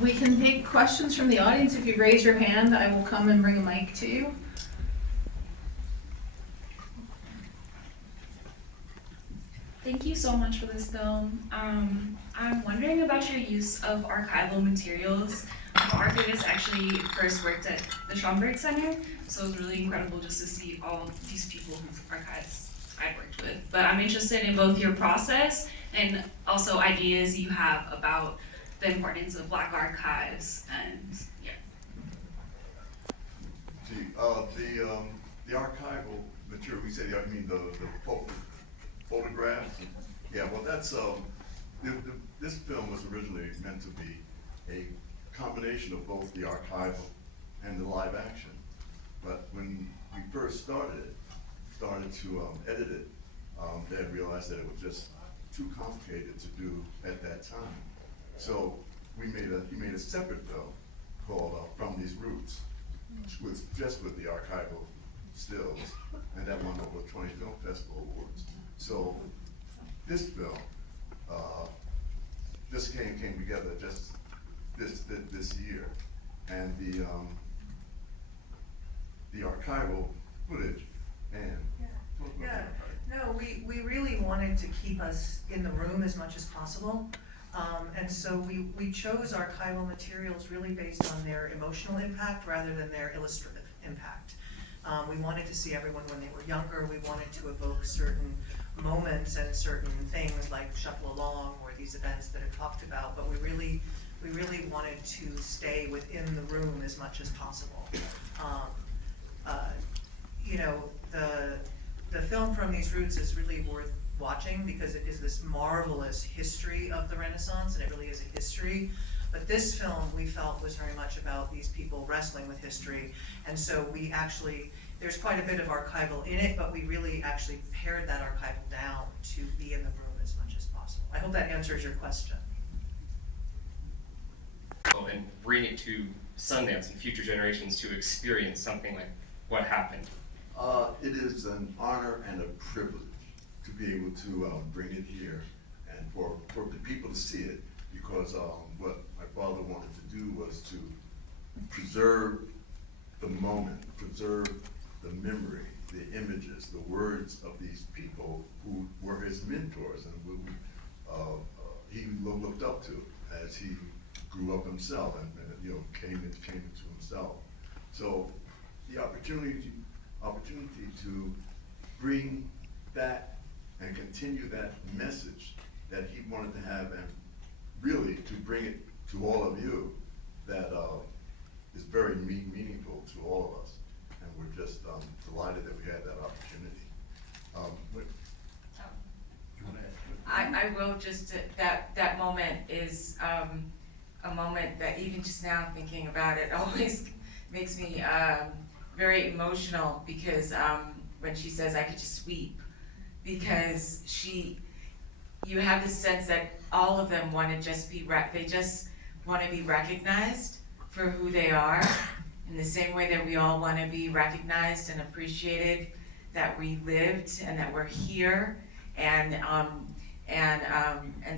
We can take questions from the audience. If you raise your hand, I will come and bring a mic to you. Thank you so much for this film. I'm wondering about your use of archival materials. Our archivist actually first worked at the Schomburg Center, so it was really incredible just to see all these people whose archives I worked with. But I'm interested in both your process and also ideas you have about the importance of Black archives and yeah. The archival material, we say, I mean the photographs. Yeah, well, that's this film was originally meant to be a combination of both the archival and the live action. But when we first started to edit it, Dad realized that it was just too complicated to do at that time. So he made a separate film called From These Roots, which was just with the archival stills, and that won over 20 Film Festival awards. So this film just came together just this year, and the archival footage, man. Yeah. No, we really wanted to keep us in the room as much as possible. And so we chose archival materials really based on their emotional impact rather than their illustrative impact. We wanted to see everyone when they were younger. We wanted to evoke certain moments and certain things like Shuffle Along or these events that are talked about, but we really wanted to stay within the room as much as possible. You know, the film From These Roots is really worth watching because it is this marvelous history of the Renaissance, and it really is a history. But this film, we felt, was very much about these people wrestling with history. And so we actually, there's quite a bit of archival in it, but we really actually pared that archival down to be in the room as much as possible. I hope that answers your question. And bring it to Sundance and future generations to experience something like what happened. It is an honor and a privilege to be able to bring it here and for the people to see it, because what my father wanted to do was to preserve the moment, preserve the memory, the images, the words of these people who were his mentors and who he looked up to as he grew up himself and came into himself. So the opportunity to bring that and continue that message that he wanted to have, and really to bring it to all of you, that is very meaningful to all of us, and we're just delighted that we had that opportunity. I will just, that moment is a moment that even just now thinking about it always makes me very emotional, because when she says I could just weep, because you have this sense that all of them want to just be, they just want to be recognized for who they are, in the same way that we all want to be recognized and appreciated that we lived and that we're here, and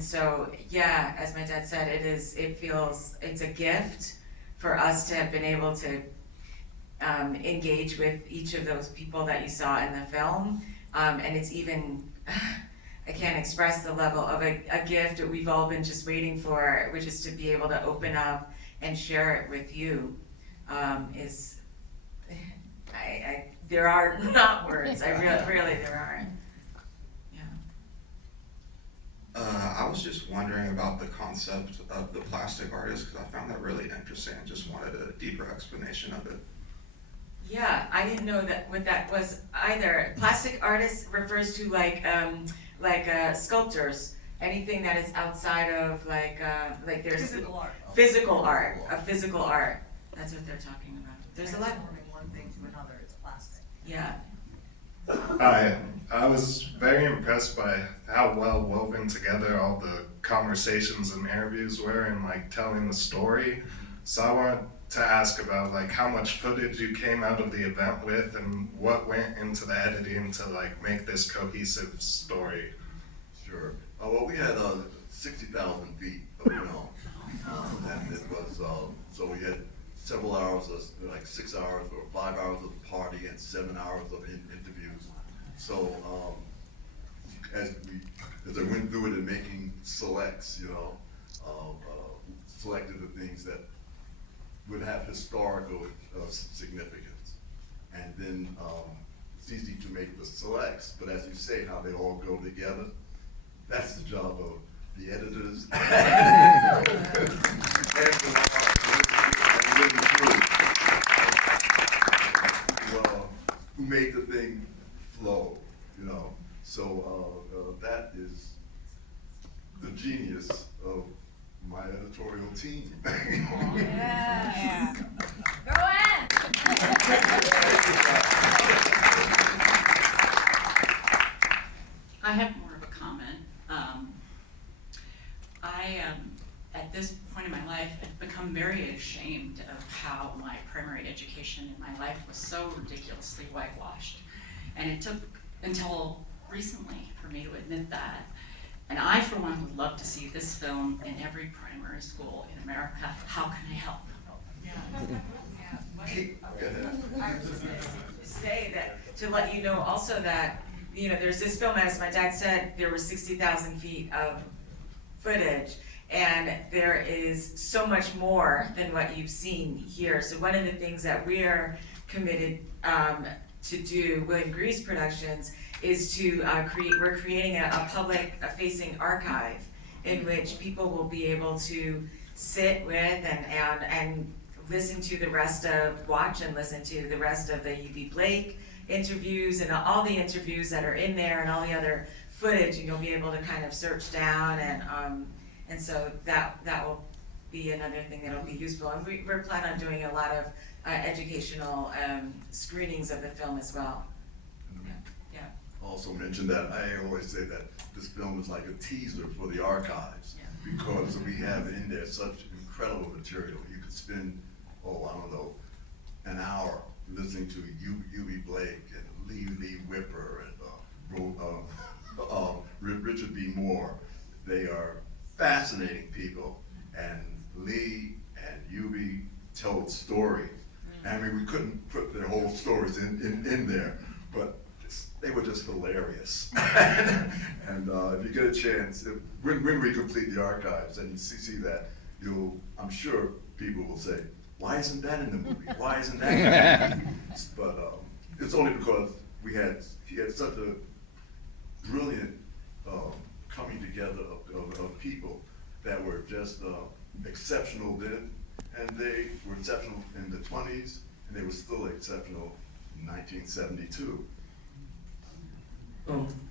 so yeah, as my dad said, it's a gift for us to have been able to engage with each of those people that you saw in the film, and it's even, I can't express the level of a gift that we've all been just waiting for, which is to be able to open up and share it with you. There are not words. Really there aren't. I was just wondering about the concept of the plastic artist, because I found that really interesting. I just wanted a deeper explanation of it. Yeah, I didn't know what that was either. Plastic artist refers to like sculptors, anything that is outside of like there's Physical art. Physical art. That's what they're talking about. There's a lot. Transforming one thing to another, it's plastic. Yeah. I was very impressed by how well woven together all the conversations and interviews were in like telling the story. So I wanted to ask about like how much footage you came out of the event with and what went into the editing to like make this cohesive story. Sure. Well, we had 60,000 feet of film, And it was, so we had several hours, like 6 hours or 5 hours of the party and 7 hours of interviews. So, as I went through it and making selects, selected the things that would have historical significance. And then, it's easy to make the selects, but as you say, how they all go together, that's the job of the editors. Who made the thing flow, So that is the genius of my editorial team. Yeah. Go I have more of a comment. At this point in my life, have become very ashamed of how my primary education in my life was so ridiculously whitewashed. And it took until recently for me to admit that. And I, for one, would love to see this film in every primary school in America. How can I help? I was just gonna say that, to let you know also that, there's this film, as my dad said, there were 60,000 feet of footage, and there is so much more than what you've seen here. So one of the things that we're committed to do with Greaves Productions is to we're creating a public facing archive in which people will be able to sit with and listen to the rest of, watch and listen to the rest of the UB Blake interviews and all the interviews that are in there and all the other footage, and you'll be able to kind of search down and so that will be another thing that'll be useful. And we're planning on doing a lot of educational screenings of the film as well. Yeah. Also mention that I always say that this film is like a teaser for the archives, because we have in there such incredible material. You could spend, an hour listening to UB Blake and Lee Whipper and Richard B. Moore. They are fascinating people, and Lee and UB told stories. I mean, we couldn't put their whole stories in there, but they were just hilarious. And if you get a chance, when we complete the archives and you see that, I'm sure people will say, why isn't that in the movie? Why isn't that in the movie? But it's only because he had such a brilliant coming together of people that were just exceptional then, and they were exceptional in the 20s, and they were still exceptional in 1972.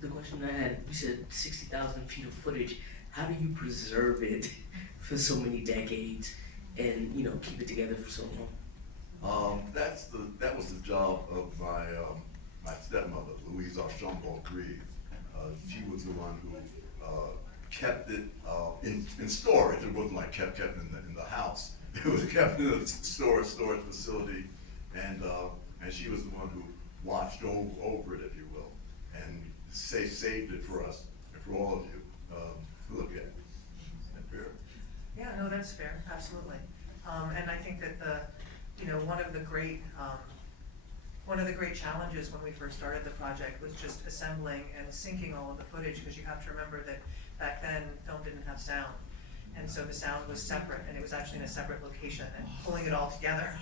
The question I had, you said 60,000 feet of footage. How do you preserve it for so many decades and, keep it together for so long? That was the job of my stepmother, Louise Archambault Greaves. She was the one who kept it in storage. It wasn't like kept in the house. It was kept in a storage facility, and she was the one who watched over it, if you will, and saved it for us and for all of you to look at. Is that fair? Yeah, no, that's fair, absolutely. And I think that one of the great challenges when we first started the project was just assembling and syncing all of the footage, because you have to remember that back then film didn't have sound. And so the sound was separate, and it was actually in a separate location, and pulling it all together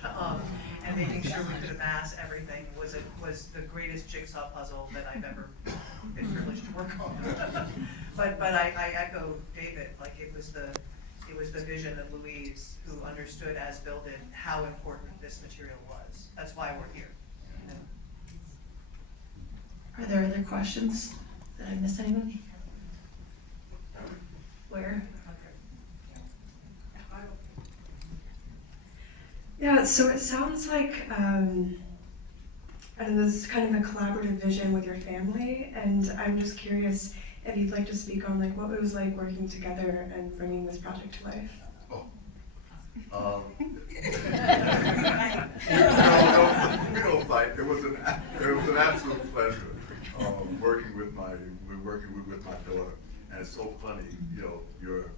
and making sure we could amass everything was the greatest jigsaw puzzle that I've ever been privileged to work on. But I echo David, like it was the vision of Louise, who understood as Bill did how important this material was. That's why we're here. Are there other questions? Did I miss anyone? Where? Yeah, so it sounds like this is kind of a collaborative vision with your family, and I'm just curious if you'd like to speak on what it was like working together and bringing this project to life. No, we don't fight. It was an absolute pleasure working with my daughter, and it's so funny, your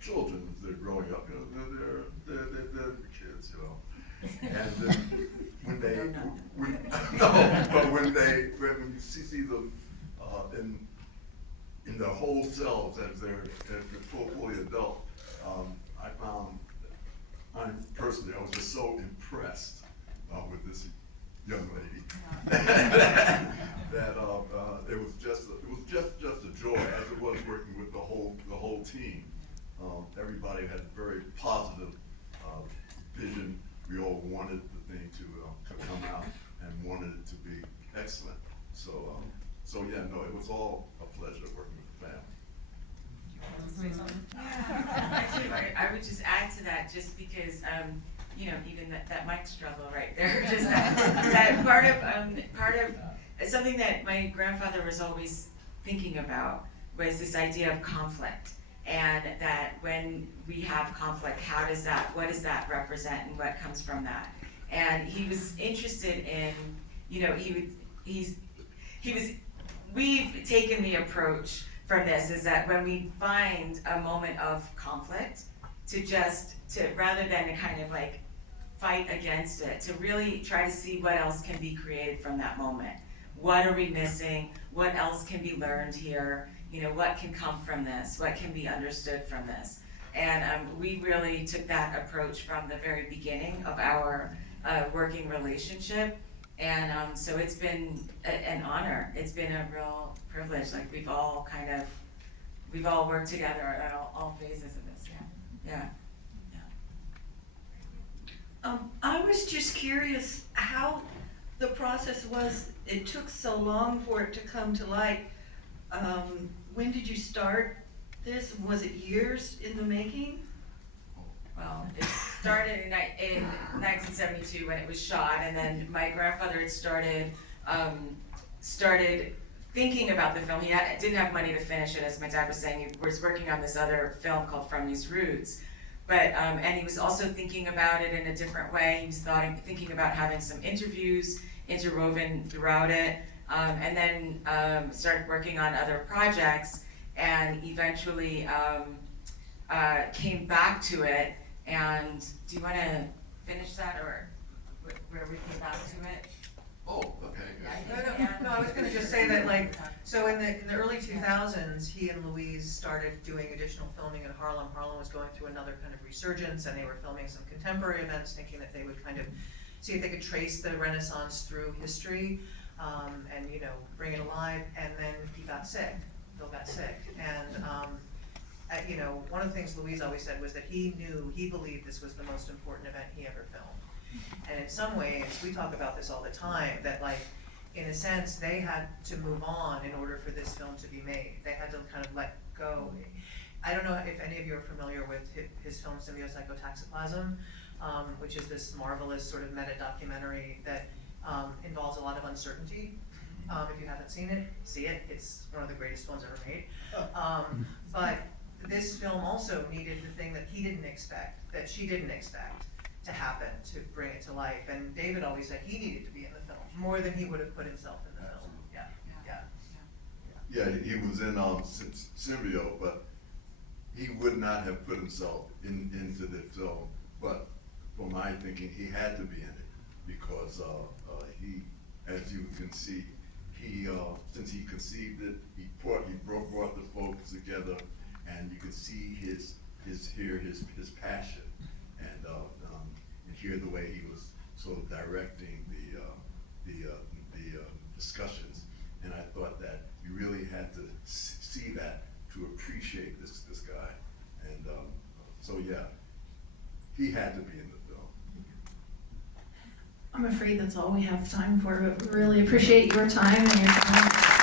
children as they're growing up, you know, they're kids, you know. And then when they, no, but when you see them in their whole selves as they're fully adult, I found, personally, I was just so impressed with this young lady that it was just a joy, as it was working with the whole team. Everybody had a very positive vision. We all wanted the thing to come out and wanted it to be excellent. So yeah, no, it was all a pleasure working with the family. Actually, I would just add to that, just because, you know, even that mic struggle right there, just that part of something that my grandfather was always thinking about was this idea of conflict. And that when we have conflict, what does that represent and what comes from that? And he was interested in, you know, we've taken the approach from this is that when we find a moment of conflict, rather than to kind of like fight against it, to really try to see what else can be created from that moment. What are we missing? What else can be learned here? You know, what can come from this? What can be understood from this? And we really took that approach from the very beginning of our working relationship. And so it's been an honor. It's been a real privilege. Like we've all worked together at all phases of this. Yeah. I was just curious how the process was. It took so long for it to come to light. When did you start this? Was it years in the making? Well, it started in 1972 when it was shot, and then my grandfather had started thinking about the film. He didn't have money to finish it, as my dad was saying. He was working on this other film called From These Roots. But, and he was also thinking about it in a different way. He was thinking about having some interviews interwoven throughout it, and then started working on other projects, and eventually came back to it. And do you want to finish that, or where we came back to it? Oh, okay. No, I was gonna just say that, like, so in the early 2000s, he and Louise started doing additional filming in Harlem. Harlem was going through another kind of resurgence, and they were filming some contemporary events, thinking that they would kind of see if they could trace the Renaissance through history, and, you know, bring it alive. And then he got sick. Bill got sick, and you know, one of the things Louise always said was that he believed this was the most important event he ever filmed. And in some ways, we talk about this all the time, that like, in a sense, they had to move on in order for this film to be made. They had to kind of let go. I don't know if any of you are familiar with his film Symbiopsychotoxoplasm, which is this marvelous sort of meta-documentary that involves a lot of uncertainty. If you haven't seen it, see it. It's one of the greatest films ever made. But this film also needed the thing that he didn't expect, that she didn't expect to happen, to bring it to life. And David always said he needed to be in the film more than he would have put himself in the film. Yeah, he was in Symbio, but he would not have put himself into the film. But for my thinking, he had to be in it because he, as you can see, he since he conceived it, he brought the folks together, and you could see his passion, and hear the way he was sort of directing the discussions. And I thought that you really had to see that to appreciate this guy. And so yeah, he had to be in the film. I'm afraid that's all we have time for, but we really appreciate your time and your time.